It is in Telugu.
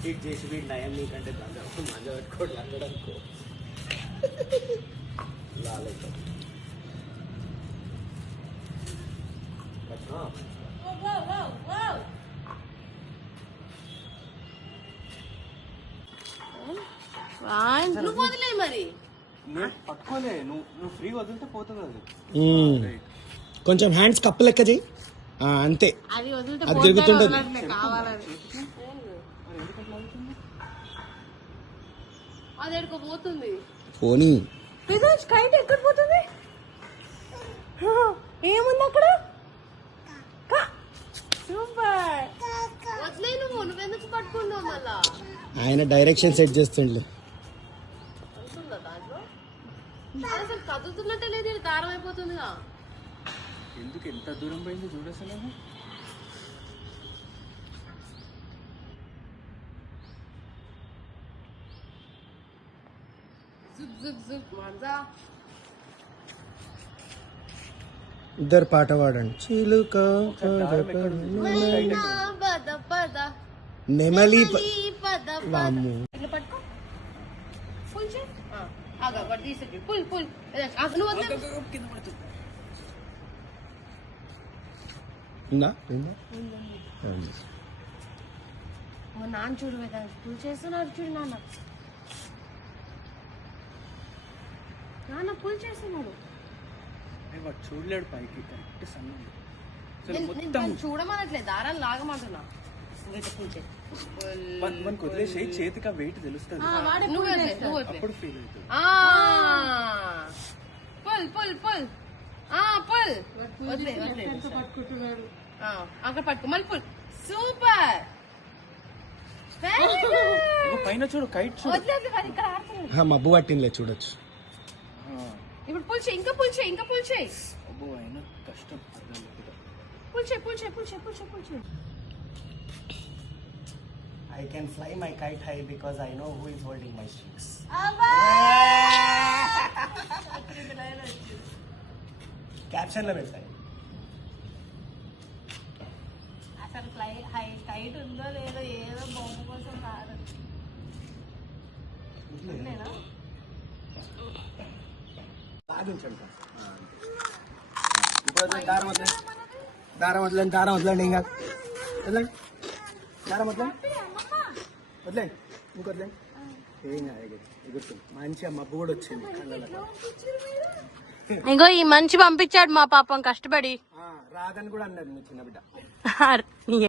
ఎడిట్ చేసి వీడి నయం నీకంటే మజా పెట్టుకోండి అందడనుకో లాలైతే నువ్వు వదిలే మరి పట్టుకోలే నువ్వు ఫ్రీ వదిలితే పోతుంది అది. కొంచెం హ్యాండ్స్ కప్పు లెక్క చెయ్యి అంతే. అది అది తిరుగుతుంటది. అది ఎక్కడికో పోతుంది. పోనీ కైట్ ఎక్కడ పోతుంది? ఏముంది అక్కడ? సూపర్. వదిలే నువ్వెందుకు పట్టుకున్నావు మళ్ళా? ఆయన డైరెక్షన్ సెట్ చేస్తుండే. అసలు కదులుతున్నట్టే లేదు, దారం అయిపోతుందిగా. ఎందుకు ఎంత దూరం పోయింది చూడసలు. ఇద్దరు పాట పాడండి. చిలుక నెమలి వాము. నాన్న చూడు పుల్ చేస్తున్నారు. చూడు నాన్న పుల్ చేస్తున్నాడు. చూడలేడు పైకి కరెక్ట్ సన్న చూడమనట్లేదు, దారాలు లాగమంటున్నా. మనకు వదిలేసి చేతికి ఆ వెయిట్ తెలుస్తుంది. అప్పుడు ఫీల్ అవుతుంది. అక్కడ పట్టుకో మళ్ళీ పుల్. సూపర్. పైన చూడు కైట్ మబ్బు పట్టిందిలే చూడొచ్చు. ఇప్పుడు పుల్ చేయి, ఇంకా పుల్ చేయి, ఇంకా పుల్ చేయి. అబ్బో అయినా కష్టం. పుల్ చేయి. I can fly my kite high because I know who is holding my strings. Caption lo పెట్టాయి. అసలు కైట్ ఉందో లేదో ఏదో బొమ్మ కోసం కాదు. ఇప్పుడు దారం వదలండి ఇంకా వదలండి. దారం వదలండి ఇంకొదలండి. ఏం కాదు ఎగురుతుంది. మంచిగా మబ్బు కూడా వచ్చింది. ఇంకో ఈ మంచి పంపించాడు మా పాపం కష్టపడి. రాదని కూడా అన్నారు మీ చిన్న బిడ్డ.